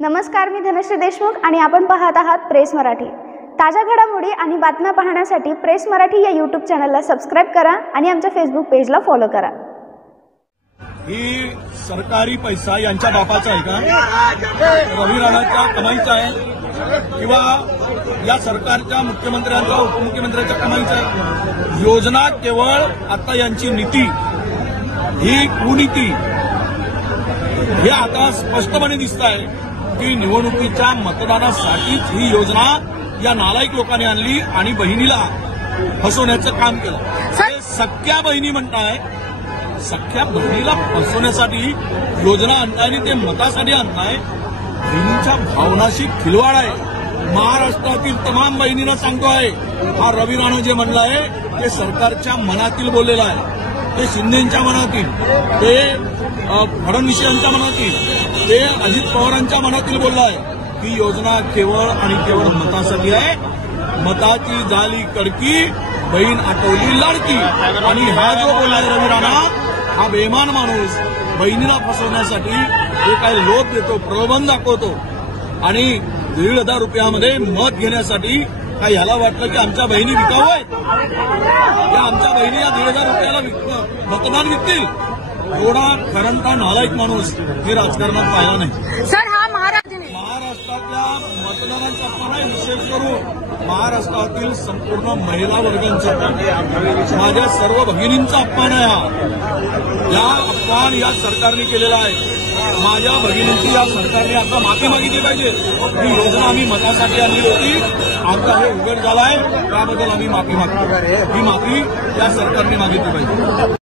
नमस्कार, मी धनश्री देशमुख आणि आपण पाहत आहात प्रेस मराठी। ताज्या घडामोडी आणि बातम्या पाहण्यासाठी प्रेस मराठी या यूट्यूब चॅनलला सबस्क्राइब करा आणि आमच्या फेसबुक पेजला फॉलो करा। ही सरकारी पैसा यांच्या बापाचा आहे का? रवी राणाच्या कमाईचा आहे किंवा या सरकारच्या मुख्यमंत्र्यांचा उपमुख्यमंत्र्यांच्या कमाईचा आहे? योजना केवळ आता यांची नीती ही कुनीती हे आता स्पष्टपणे दिसत आहे की निवडणुकीच्या मतदानासाठीच ही योजना या नालायक लोकांनी आणली आणि बहिणीला फसवण्याचं काम केलं। सख्या बहिणी म्हणताय, सख्या बहिणीला फसवण्यासाठी योजना आणताय आणि ते मतासाठी आणताय। बहिणींच्या भावनाशी खिलवाड आहे। महाराष्ट्रातील तमाम बहिणींना सांगतो आहे, हा रवी राणा जे म्हणलं आहे ते सरकारच्या मनातील बोललेलं आहे, ते शिंदेच्या मनातील, ते फडणवीस यांच्या मनातील, ते अजित पवारांच्या मनातील बोललं आहे की योजना केवळ आणि केवळ मतासाठी आहे। मताची झाली कडकी, बहीण आटवली लाडकी। आणि हा जो बोललाय रवी राणा, हा बेमान माणूस बहिणीला फसवण्यासाठी जे काही लोभ देतो, प्रलोभन दाखवतो आणि 1,500 रुपयामध्ये मत घेण्यासाठी काय ह्याला वाटलं की आमच्या बहिणी विकाऊ आहेत या आमच्या बहिणी या 1,500 रुपयाला मतदान विकतील? एवढा खरंता नालायक माणूस हे राजकारणात पाहिला नाही। सर, हा महाराष्ट्रातल्या मतदारांचा अपमान आहे। विशेष करून महाराष्ट्रातील संपूर्ण महिला वर्गांचा, माझ्या सर्व भगिनींचा अपमान आहे हा। या अपमान या सरकारने केलेला आहे। माझ्या भगिनींची या सरकारने आता माफी मागितली पाहिजे। ही योजना आम्ही मतासाठी आणली होती, आता हे उघड झालाय, त्याबद्दल आम्ही माफी मागतो। ही माफी या सरकारने मागितली पाहिजे।